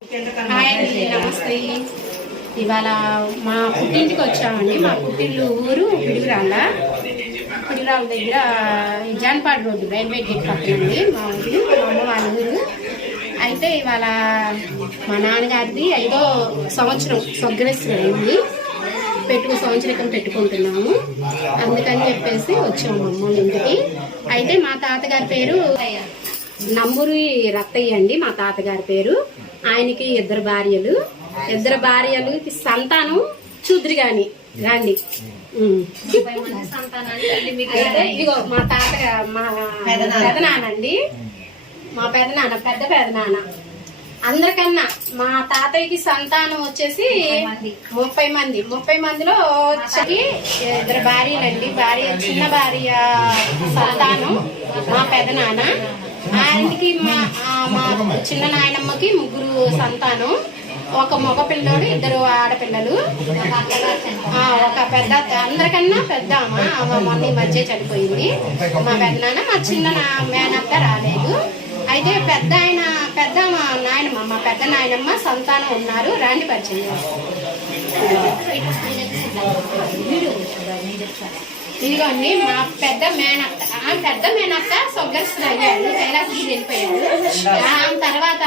Hi అండి, నమస్తే. ఇవాళ మా పుట్టింటికి వచ్చామండి. మా పుట్టిల్లు ఊరు పిడుగురాళ్ళ దగ్గర జాన్పాడు రోడ్డు రైల్వే గేట్ పక్కనండి మా ఊరు, మా అమ్మ వాళ్ళ ఊరు. అయితే ఇవాళ మా నాన్నగారిది 5వ సంవత్సరం స్వర్గస్థులైంది. సంవత్సరికం పెట్టుకుంటున్నాము. అందుకని చెప్పేసి వచ్చాము అమ్మ ఇంటికి. అయితే మా తాతగారి పేరు నంబూరి రత్తయ్య అండి. మా తాతగారి పేరు. ఆయనకి ఇద్దరు భార్యలు సంతానం చూద్దరు గాని రండి. అయితే ఇదిగో మా మా పెదనానండి, మా పెద్ద పెదనాన్న. అందరికన్నా మా తాతయ్యకి సంతానం వచ్చేసి 30 మందిలో వచ్చి ఇద్దరు భార్యలండి. చిన్న భార్య సంతానం మా పెదనాన్న. ఆయనకి మా చిన్న నాయనమ్మకి 3 సంతానం, ఒక మగ పిల్లోడు, 2 ఆడపిల్లలు. ఒక పెద్ద అందరికన్నా పెద్ద మొన్న ఈ మధ్య చనిపోయింది మా పెద్దనాన్న. మా చిన్న మేనత్త రాలేదు. అయితే పెద్ద నాయనమ్మ, మా పెద్ద నాయనమ్మ సంతానం ఉన్నారు. రాండి పరిచయం. ఇదిగోండి మా పెద్ద మేనత్త స్వర్గస్థులు అయ్యాడు, కైలాసగిరి వెళ్ళిపోయాడు. తర్వాత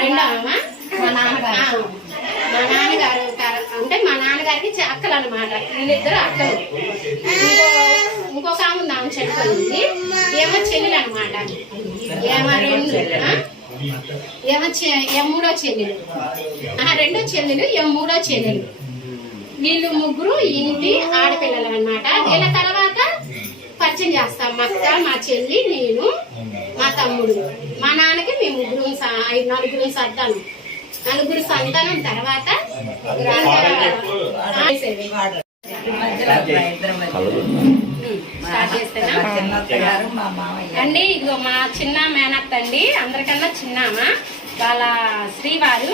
రెండో మా నాన్నగారు అంటే మా నాన్నగారికి అక్కలు అనమాట. వీళ్ళిద్దరు అక్కలు. ఇంకొక ఆమె ఉంది, ఆమె చనిపోయింది. ఏమో చెల్లెలు అనమాట. మూడో చెల్లెలు, 2వ చెల్లెలు, 3వ చెల్లెలు. వీళ్ళు 3 ఇంటి ఆడపిల్లలు అనమాట. వీళ్ళ తర్వాత పరిచయం చేస్తాం. మా అక్క, మా చెల్లి, నేను, మా తమ్ముడు. మా నాన్నకి మేము 4 సంతానం. 4 సంతానం తర్వాత అండి. ఇదిగో మా చిన్న మేనత్త అండి, అందరికన్నా చిన్నామ. వాళ్ళ శ్రీవారు.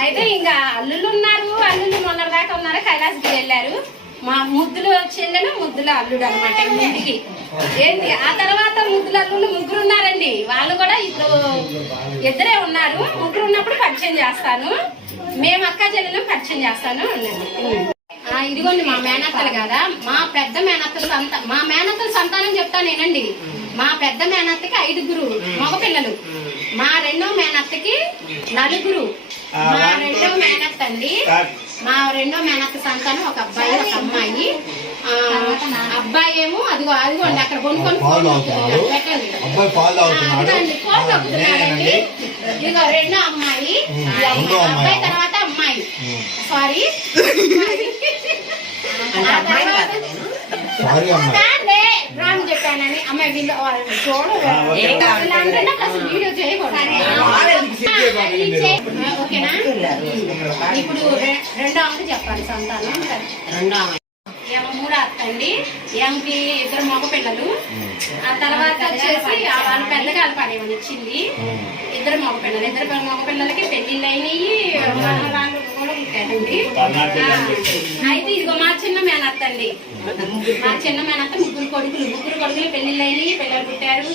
అయితే ఇంకా అల్లుళ్ళు ఉన్నారు. అల్లుళ్ళు మొన్నటిదాకా ఉన్నారు, కైలాసగిరి వెళ్ళారు. మా ముద్దులు చెల్లెలు, ముద్దుల అల్లుడు అనమాట ఇంటికి. ఏంటి ఆ తర్వాత ముద్దుల అల్లుళ్ళు 3 ఉన్నారండి. వాళ్ళు కూడా ఇప్పుడు 2 ఉన్నారు. 3 ఉన్నప్పుడు పరిచయం చేస్తాను. మేము అక్క చెల్లెలు పరిచయం చేస్తాను. ఇదిగోండి మా మేనత్తలు కదా. మా పెద్ద మేనత్తల సంతానం చెప్తానేనండి. మా పెద్ద మేనత్తకి 5 మగపిల్లలు. మా 2వ మేనత్తకి 4. మా 2వ మేనత్త అండి, మా 2వ మేనత్త సంతానం ఒక అబ్బాయి, ఒక అమ్మాయి. అబ్బాయి ఏమో అదిగోండి అక్కడ కొనుక్కొని పెట్టండి. ఫోన్ నొక్కుతున్నాడండి. ఇదిగో 2వ అమ్మాయి, అబ్బాయి తర్వాత అమ్మాయి. సారీ, రాంగ్ చెప్పానని. అమ్మాయి వీళ్ళు వీడియో చేయకూడదు. ఓకేనా? ఇప్పుడు 2వ ఆమె చెప్పాలి సంతానం. 3వ అత్త అండి. ఏమిటి 2 మగపిల్లలు. ఆ తర్వాత వచ్చేసి వాళ్ళ పెద్దగా పడేమని ఇచ్చింది. 2 మగపిల్లలకి పెళ్లిళ్ళు అయినాయి, మనవరాళ్ళు కూడా పుట్టారండి. అయితే ఇదిగో మా చిన్న మేనత్త అండి. మా చిన్న మేనత్త 3 కొడుకులు పెళ్లిళ్ళు అయినాయి, పిల్లలు పుట్టారు,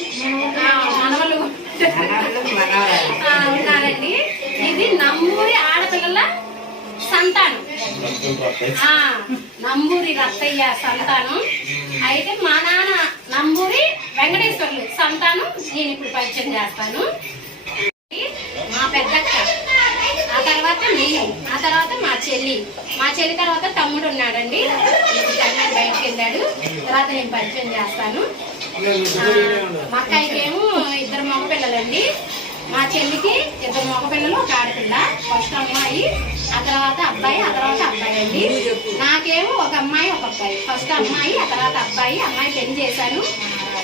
మనవలు ఉన్నారండి. ఇది నంబూరి ఆడపిల్లల సంతానం, నంబూరి రత్తయ్య సంతానం. అయితే మా నాన్న నంబూరి వెంకటేశ్వర్లు సంతానం. నేను ఇప్పుడు పరిచయం చేస్తాను. మా పెద్దక్క, ఆ తర్వాత నేను, ఆ తర్వాత మా చెల్లి తర్వాత తమ్ముడు ఉన్నాడండి. బయటకు వెళ్ళాడు. తర్వాత నేను పరిచయం చేస్తాను. మా అక్కయ్యకేమో 2 మగపిల్లలండి. మా చెల్లికి 2 మగపిల్లలు, ఒక ఆడపిల్ల. ఫస్ట్ అమ్మాయి, ఆ తర్వాత అబ్బాయి, ఆ తర్వాత అబ్బాయి అండి. నాకేమో ఒక అమ్మాయి, ఒక అబ్బాయి. ఫస్ట్ అమ్మాయి, ఆ తర్వాత అబ్బాయి. అమ్మాయి పెళ్లి చేశాను.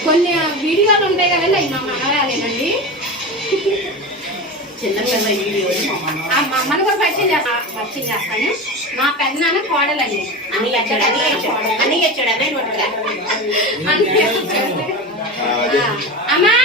కొన్ని వీడియోలు ఉంటాయి కదండి, అవి మా మనవరాలేనండి. అమ్మను కూడా పరిచయం చేస్తాను. మా పెద్దనాన్న కోడలండి. అమ్మా